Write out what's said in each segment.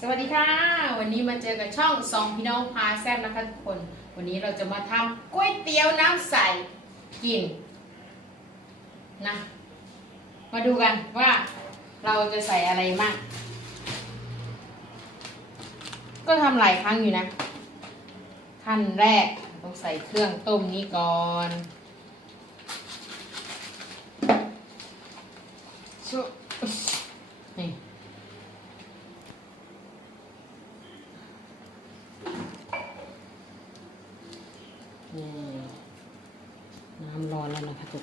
สวัสดีค่ะ วันนี้มาเจอกับช่องสองพี่น้องพาแซ่บนะคะทุกคน วันนี้เราจะมาทำก๋วยเตี๋ยวน้ำใสกินนะ มาดูกันว่าเราจะใส่อะไรมาก ก็ทำหลายครั้งอยู่นะ ขั้นแรกต้องใส่เครื่องต้มนี้ก่อนชุด นี่น้ำร้อน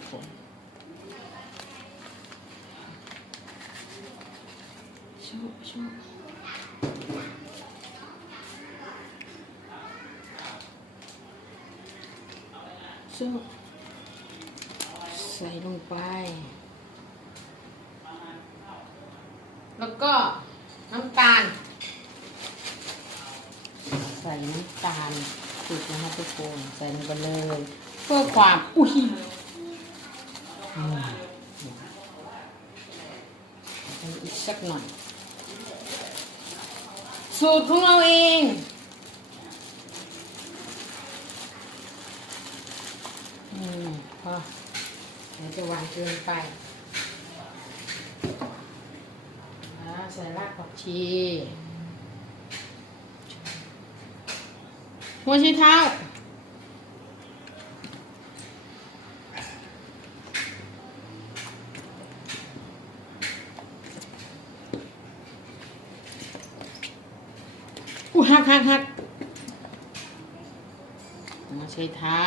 แล้วนะคะทุกคนชุบชุบชุบใส่ลงไป แล้วก็น้ำตาล ใส่น้ำตาลสุกนะคะทุกคนใส่ลงไปเลย เพื่อความอุ้ยอืมใส่อีกสักหน่อย สูตร ของเราเองอืมพอเดี๋ยวจะหวานเกินไปอ่าใส่รากผักชีหัวชีเท้า อู้ หักหักหักหัวชีเท้า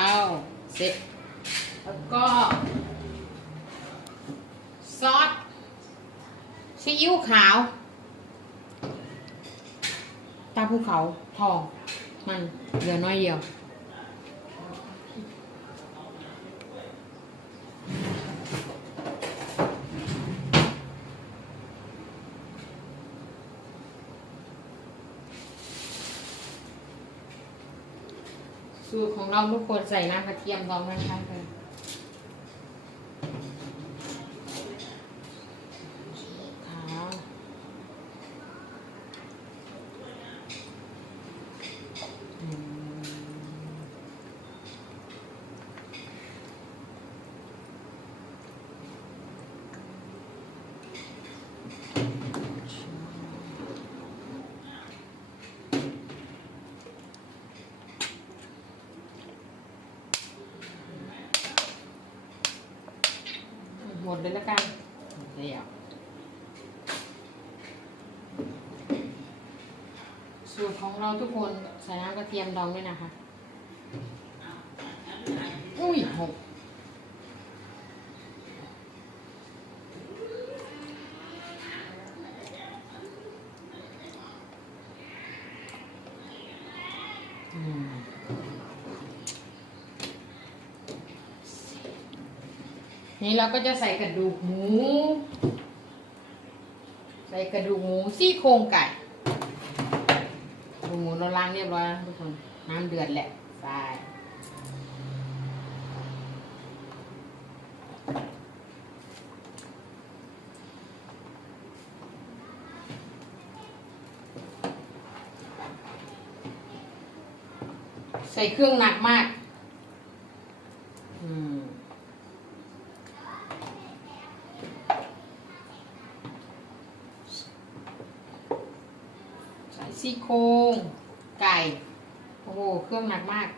เสร็จ แล้วก็ ซอสซีอิ๊วขาว ตาภูเขาทอง มันเหลือน้อยเดียว น้องเราทุกคนใส่น้ำกระเทียมดองนะคะเลยขาวอืมหม ดเลยละกันเดี๋ยวสูตรของเราทุกคนใส่น้ำกระเทียมดองด้วยนะคะ นี่เราก็จะใส่กระดูกหมู ใส่กระดูกหมูซี่โครงไก่กระดูกหมูเราล้างเรียบร้อยแล้วทุกคนน้ำเดือดแหละใส่ใส่เครื่องหนักมาก อืม ใส่ซี่โครงไก่ โอ้โห เครื่องหนักมาก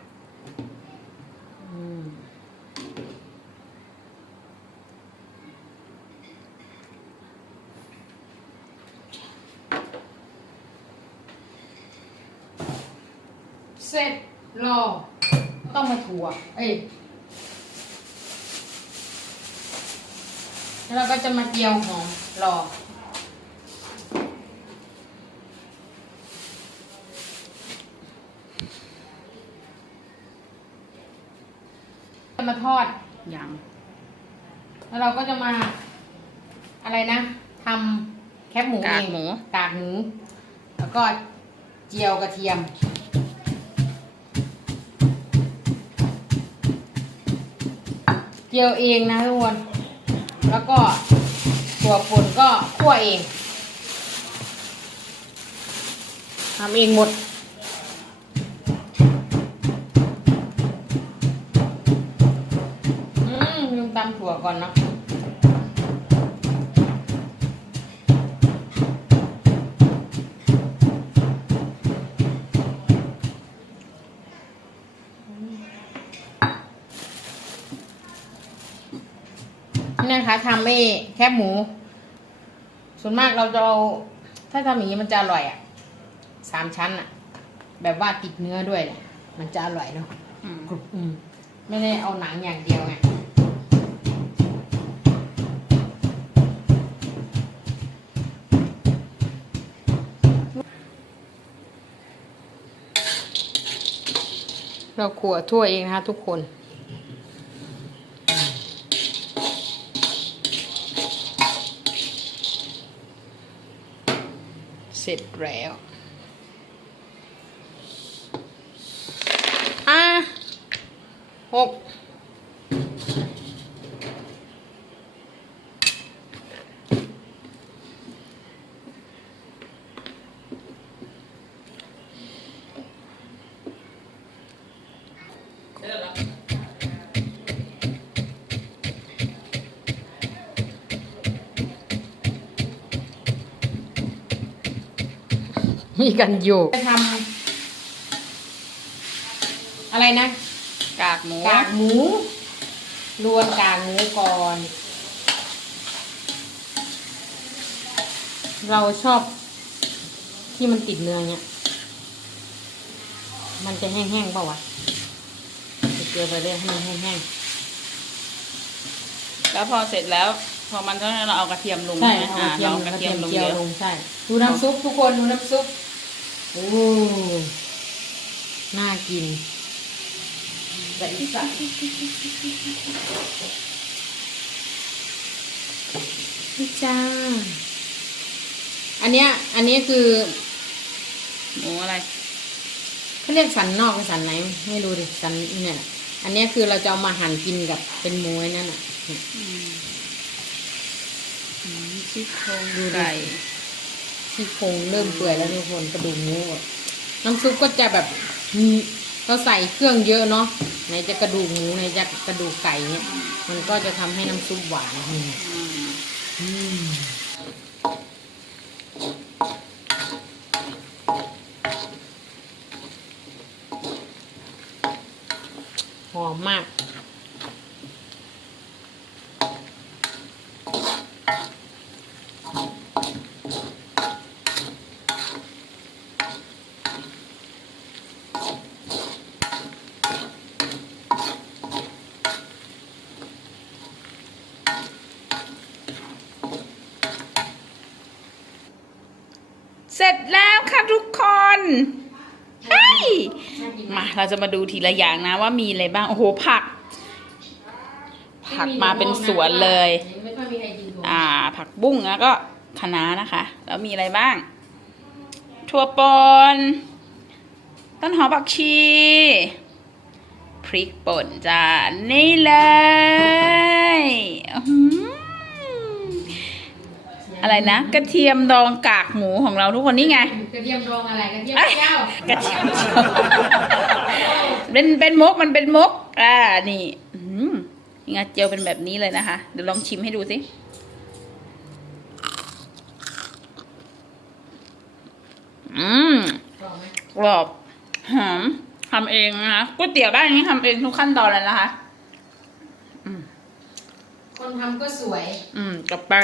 อืมเสร็จรอ ต้องมาถั่ว เอ้ยแล้วเราก็จะมาเจียวหอมรอ จะมาทอด ยัง แล้วเราก็จะมาอะไรนะทำแคบหมูกาเอกงหมู กากหมู แล้วก็เจียวกระเทียม เจียวเองนะทุกคน แล้วก็ถั่วป่นก็คั่วเองทำเองหมด อืมลืมตำถั่วก่อนเนาะ นี่นะคะทำไม่แคบหมู ส่วนมากเราจะเอาถ้าทำอย่างนี้มันจะอร่อยอะสามชั้นอะ แบบว่าติดเนื้อด้วยเนี่ยมันจะอร่อยเนาะอืมกรุบอืมไม่ได้เอาหนังอย่างเดียวไงเราขัวทั่วเองนะคะทุกคน ร็จแล้วอะหก มีกันอยู่จะทำอะไรนะ กากหมูกากหมูรวนกากหมูก่อน เราชอบที่มันติดเนื้อเนี่ย มันจะแห้งๆเปล่าวะเกลือไปเลยให้มันแห้งแล้วพอเสร็จแล้ว พอมันก็เราเอากระเทียมลงๆใช่ไหมเอาอ่ากระเทียมเรากกระระเทีเทียยมมลงเจียวเยอะลงใช่ดูน้ำซุปทุกคนดูน้ำซุป โอ้ น่ากินแต่อีสัตว์นี่จ้า อันเนี้ย อันนี้คือหมูอะไรเขาเรียกสันนอกหรือสันไหน ไม่รู้ดิสันเนี่ยอันเนี้ยคือเราจะเอามาหั่นกินกับเป็นหมูไอ้นั่นอะซี่โครงดูดิไก่ ซี่โครงเริ่มเปื่อยแล้วทุกคนกระดูกหมูอะน้ำซุปก็จะแบบเราใส่เครื่องเยอะเนาะในจะกระดูกหมูในจะกระดูกไก่เนี่ย มันก็จะทำให้น้ำซุปหวานอืม อืม อืมหอมมาก เสร็จแล้วค่ะทุกคนเฮ้ยมาเราจะมาดูทีละอย่างนะว่ามีอะไรบ้าง โอ้โหผัก ผักมาเป็นสวนเลยไม่ค่อยมีใครกินถั่วอ่า ผักบุ้งแล้วก็คะน้านะคะ แล้วมีอะไรบ้าง ถั่วปนต้นหอมผักชีพริกป่นจ้านี่เลย อื้อหืออะไรนะ กระเทียมดองกากหมูของเราทุกคนนี่ไง กระเทียมดองอะไรกระเทียมเอ้ยเจียวกระเทียมเป็นเป็นมุกมันเป็นมุกอ่านี่อื้อหือนี่ไงเจียวเป็นแบบนี้เลยนะคะ เดี๋ยวลองชิมให้ดูสิอืมบอกไหมกรอบหอมทำเองนะคะก๋วยเตี๋ยวบ้านนี้ทำเองทุกขั้นตอนเลยนะคะ คนทำก็สวย อืมกลับไป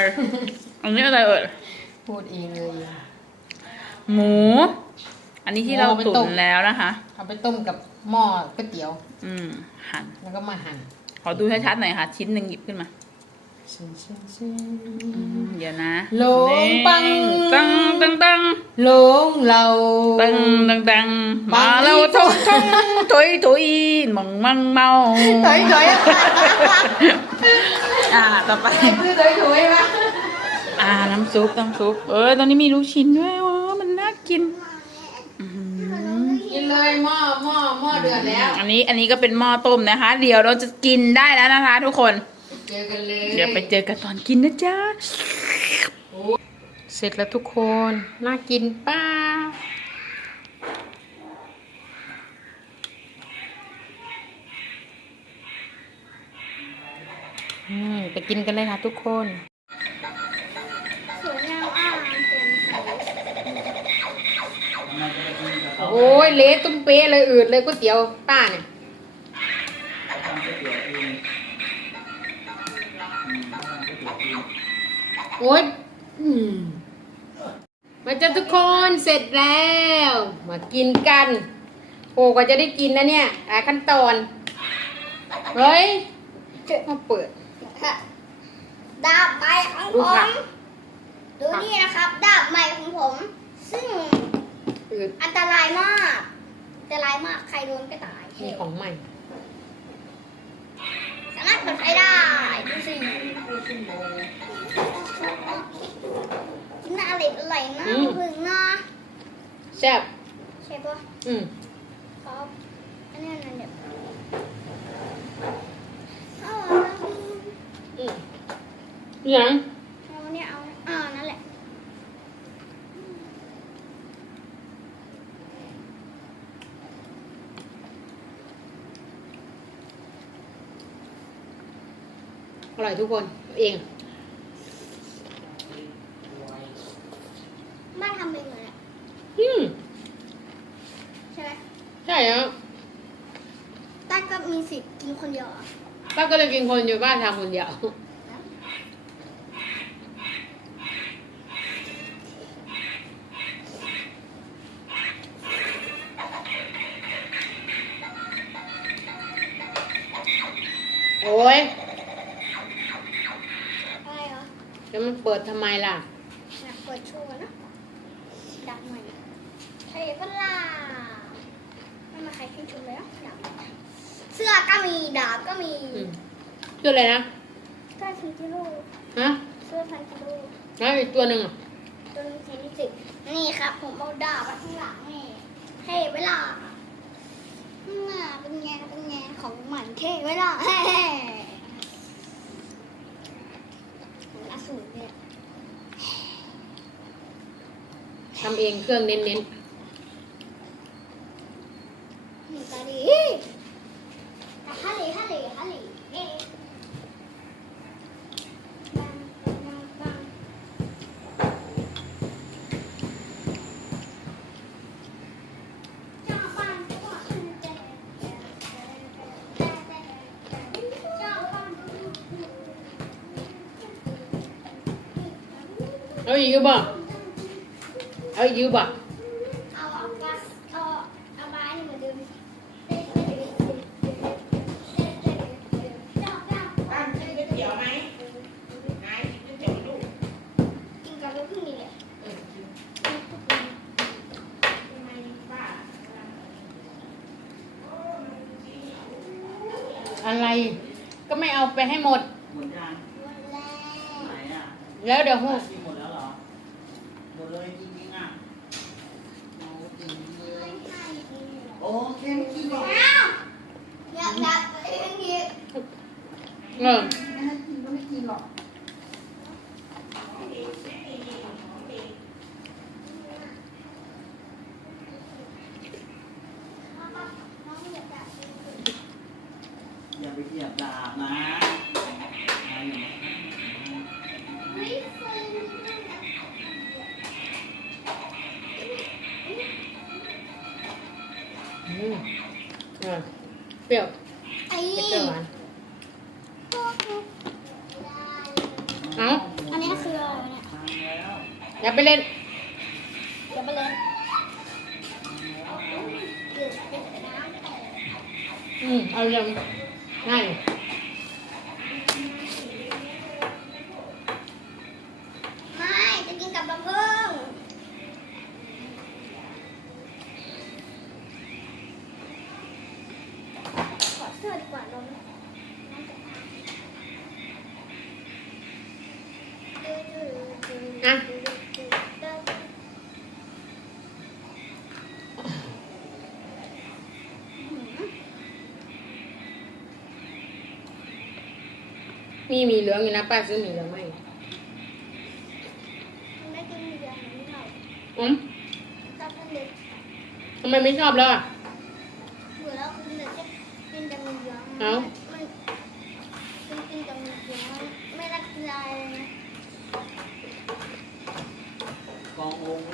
อันนี้อะไรเอ่ยพูดเองเลย หมู อันนี้ที่เราหมูเอาไปตุ๋ต้นมแล้วนะคะ เอาไปต้มกับหม้อก๋วยเตี๋ยว อืม หั่น แล้วก็มาหั่น ขอดูชัดๆหน่อยค่ะ ชิ้นหนึ่งหยิบขึ้นมาชิมชิมชิมเดี๋ยวนะโหลงปังตังตังตังหลงเราตังตังตังปัมางเราอีกทงทงถุยถุยมังมังเมาถอยถอย อ่า ต่อไป คือถอยถอยมาอ่า น้ำซุป น้ำซุป เออ ตอนนี้มีลูกชิ้นด้วยว้าวมันน่ากินอื้อหือกินเลยหม้อหม้อหม้อเดือดแล้ว อันนี้ อันนี้ก็เป็นหม้อต้มนะคะ เดี๋ยวเราจะกินได้แล้วนะคะ ทุกคน เจอกันเลยเดี๋ยวไปเจอกันตอนกินนะจ๊ะ เสร็จแล้วทุกคน น่ากินป้า ไปกินกันเลยค่ะทุกคนสวยงามอ่างเต็มใสโอ้ยเละตุ้มเป๊ะเลยอืดเลยก๋วยเตี๋ยวป้าเนี่ยโอ้ยอืมมาจ้าทุกคนเสร็จแล้ว มากินกันโอ้กว่าจะได้กินนะเนี่ยหลายขั้นตอน เฮ้ย มาเปิด ดาบใหม่ของดูผค่ะมดูนี่นะครับ ดาบใหม่ของผม ซึ่งอืดอันตรายมาก อันตรายมาก ใครโดนก็ตาย มีของใหม่ สามารถเปิดไฟได้ดูสิกินน่าอร่อยอร่อยมากอืม พึ่งนะแซ่บใช่ปะอืม ครับอันนี้อันนั้นเดี๋ยวเอา อืม ยังเอาเนี่ยเอาอ่านั่นแหละอร่อยทุกคนเองบ้านทำเองเลยเนี่ยอืมใช่ไหมใช่แล้วต้าก็มีสิทธิ์กินคนเดียวเหรอป้าก็เลยกินคนอยู่บ้านทำคนเดียว ทำไมล่ะอยากเปิดโชว์นะดักหน่อยใช่ปะล่ะไม่มาใครชื่นชมเลยอะดักเสื้อก็มีดาบก็มีอืมชื่ออะไรนะเสื้อพันกิโลฮะเสื้อพันกิโลแล้วอีกตัวหนึ่งอะตัวนึงแค่นี้สินี่ครับ ผมเอาดาบมาข้างหลังนี่เท่เวลาน่าเป็นไงเป็นไงของใหม่เท่เวลาเฮ้ของอสูรเนี่ย ทำเองเครื่องเน้นหนึ่งตาดีฮัลโหลฮัลโหลฮัลโหลเอ๊ะบังบังบังจ้าบังจ้าบังจ้าจ้าบังๆเอาอีกบ่ เอาอีกบ่ เอาเอาบัสเอาเอาไม้นี่มาดึงจ้าจ้า ป้ากินก๋วยเตี๋ยวไหมนายกินก๋วยเตี๋ยวลูก กินกับลูกพึ่งนี่แหละ อะไร ก็ไม่เอาไปให้หมด หมดยัง หมดแล้ว ไหนอะ แล้วเดี๋ยวหู กินหมดแล้วเหรอ หมดเลยจริงๆอะเอาจริงเลยโอ้ เค็มกินก่อนอยากดับเองอีกเออไม่ให้กินก็ไม่กินหรอก อย่าไปเล่นเดี๋ยวไปเลยเดือดเป็นน้ำอืมเอาเรื่องง่าย ไม่จะกินกับลำเพิ่งขอเสื้อดีกว่าลม อะ มีหมีเหลืองอยู่นะป้าซื้อหมีเหลืองไหมาให้ไม่กินเยอะนิดหน่อยอืมถ้าเป็นเด็กทำไมไม่ชอบแล้วอะ เบื่อแล้วกินเด็กกินแต่มือเยอะเอ้า มันกินกินแต่มือเยอะลายเลยนะ กององค์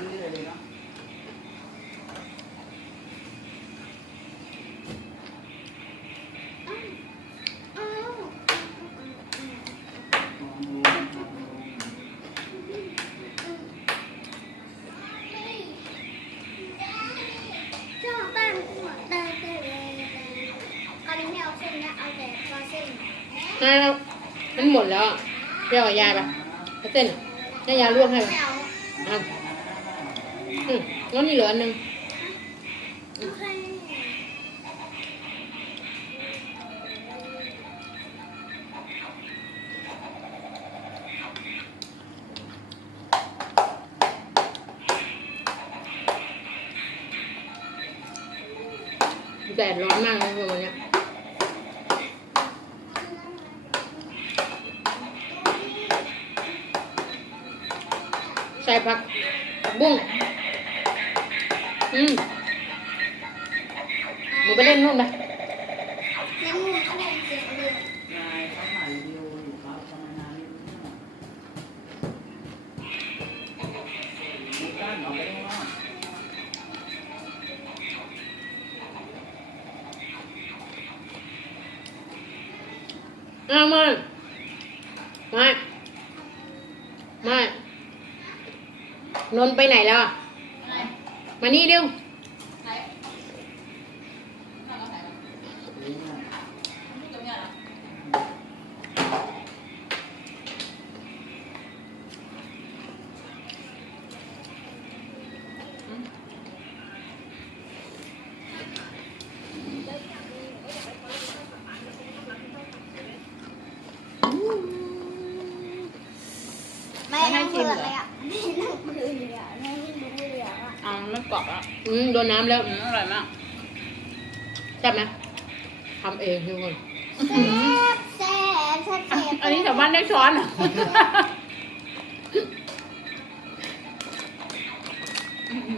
อ่ามันหมดแล้วเปรี้ยวกับยายปะเอาเส้นให้ยาลวกให้ปะไม่เอาอะอืมงั้นมีเหลืออันหนึ่ง บุ้งอืมหนูไปเล่นนู่นไปน้ำมูกเขาเป็นเสียงเรืองนายเขาถ่ายวิดีโออยู่ครับทำไมนานไม่รู้นี่ยดูก้านออกไปข้างนอกอ้าวมามามา นนไปไหนแล้วอะมานี่เร็วไม่นั่งเปิดเลยอ่ อบแล้วอืมโดนน้ำแล้วอืมอร่อยมากใช่บไหมทำเองทุกคนแซ่บแซ่บแซ่บอันนี้แถวบ้านได้ช้อนอะอื้อหื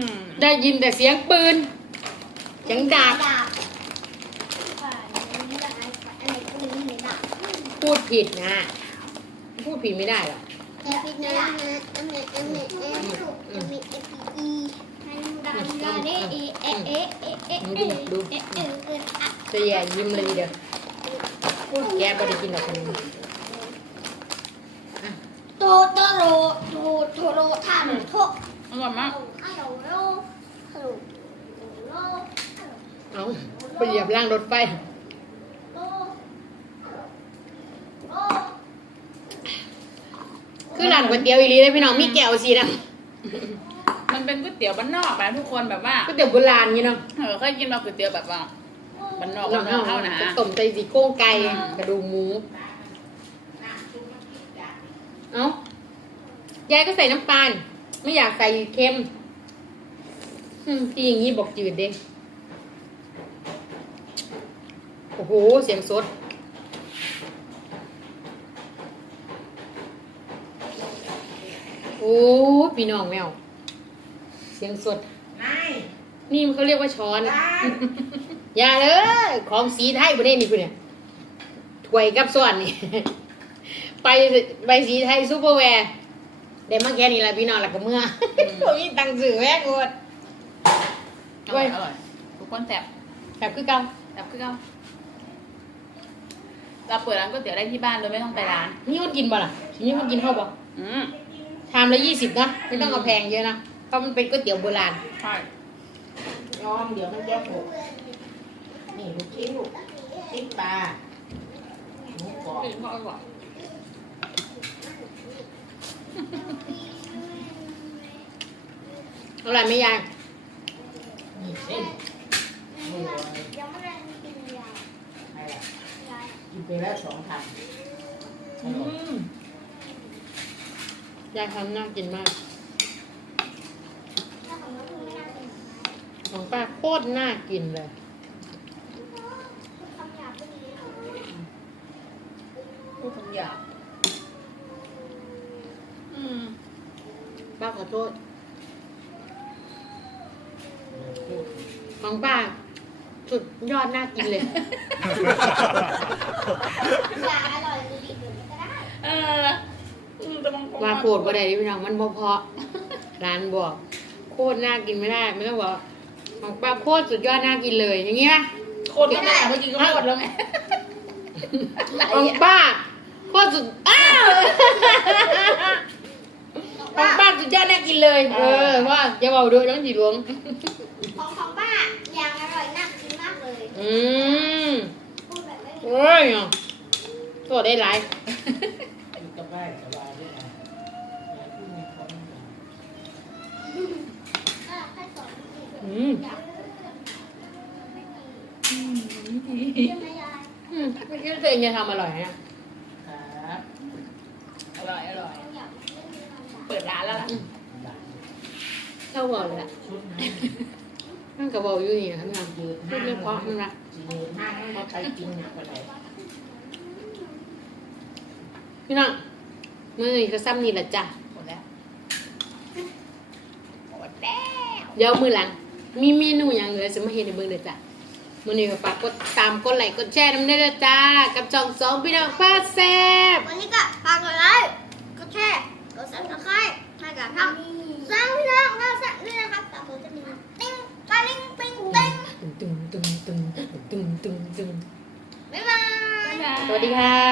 อได้ยินแต่เสียงปืนเสียงดาบดาบอันไหนปืนอันไหนดาบพูดผิดนะ พูดผิดไม่ได้หรอกแตัวใหญ่ยิ้มเลยเด้อแกไม่ได้กินหรอกคนนี้โตโตโรโตโตโรทานทุกอร่อยมากเอาไปเหยียบล่างรถไป ก๋วยเตี๋ยวอีหลีเลยพี่น้องมีแก้วสีนะมันเป็นก๋วยเตี๋ยวบ้านนอกนะทุกคนแบบว่าก๋วยเตี๋ยวโบราณนี่เนาะเออเคยกินมาก๋วยเตี๋ยวแบบว่าบ้านนอกบ้านนอกเท่านะ ต้มใจสีโครงไก่กระดูกหมูเอายายก็ใส่น้ำตาลไม่อยากใส่เค็มอืมที่อย่างนี้บอกจืดเด้โอ้โหเสียงสด อ้พี่น้องแมว เสียงสด นายนี่มันเขาเรียกว่าช้อนจ้าอย่าเลยของสีไทยประเทศนี้คุณเนี่ยถ้วยกับส่วนนี่ ไปไปสีไทยซูเปอร์แวร์เดี๋ยวมาแค่นี้ละพี่น้องหลักกับเมื่อผมมีตังค์สื่อแม่กดอร่อยอร่อยทุกคนแซ่บแบบคือเก่าแซ่บคือเก่าเราเปิดร้านก๋วยเตี๋ยวได้ที่บ้านโดยไม่ต้องไปร้าน นี่คนกินบ่ล่ะนี่คนกินเข้าบ่อืม ชามละยี่สิบนะไม่ต้องเอาแพงเยอะนะเพราะมันเป็นก๋วยเตี๋ยวโบราณใช่ยอมเดี๋ยวมันจะหกนี่ลูกชิ้นลูกชิ้นปลาหมูกรอบกินก็อร่อยอร่อยไหมยายนี่เส้นอร่อยยังไม่ได้กินยาใช่อะยากินไปแล้วสองคำออืร่อยม ยายทำน่ากินมากถ้าของน้องคุณไม่น่ากินของป้าโคตรน่ากินเลยคำหยาบก็ดีพูดคำหยาบอืมป้าขอโทษ ของป้า สุดยอดน่ากินเลยยาอร่อยหรือดีหรือก็ได้ เอ เอออืมแต่บางคน ว่าโคตรบ่ได้เด้อพี่น้องมันบ่เพาะร้านบอก โคตรน่ากินไม่ได้ไม่ต้องบอกของป้าโคตรสุดยอดน่ากินเลย อย่างเงี้ยโคตรก็ไม่ได้เมื่อกี้ก็โคตรแล้วไงของป้าโคตรสุดอ้าวของป้าสุดยอดน่ากินเลย เออว่าอย่าเบาด้วยน้องจีหลวงของของป้าอย่างอร่อยน่ากินมากเลย อืมพูดแบบไม่มีโอ้ยโทษได้หลาย อยู่กับได้สบายด้วยนะอย่าพูดมีความ อะให้สอน อืมอยากใช่ไมยายอืมไม่คิดว่าตัวเองจะทำอร่อยนะ ครับอร่อยอร่อยอยากเปิดร้านแล้วล่ะเข้าบอกเลยล่ะชุดนั้นนั่งกระบอกอยู่นี่นะพี่น้องยืดพูดไม่เพราะมันนะยืดห้างมาใครกินหนักกว่าไหนพี่น้องมือนี้ก็ซ้ำนี่แหละจ้ะหมดแล้วหมดแล้วเดี๋ยวมือหลัง มีเมนูอย่างเลือจะมาเห็นในเบิ่งเลยจ้ะมือนี้ก็ฝากกดตามกดไลค์กดแชร์น้ำได้เลยจ้า กับจองสองพี่น้องฟ้าแซ่บวันนี้ก็ฝากกดไลค์กดแชร์กดซับสไครต์ให้กับช่องสร้างพี่น้องเราสักด้วยนะครับแต่ผมจะมีติ้งตาลิงปิงติ้งตึงตึงตึงตึงตึงตึงตึงบ๊ายบายสวัสดีค่ะ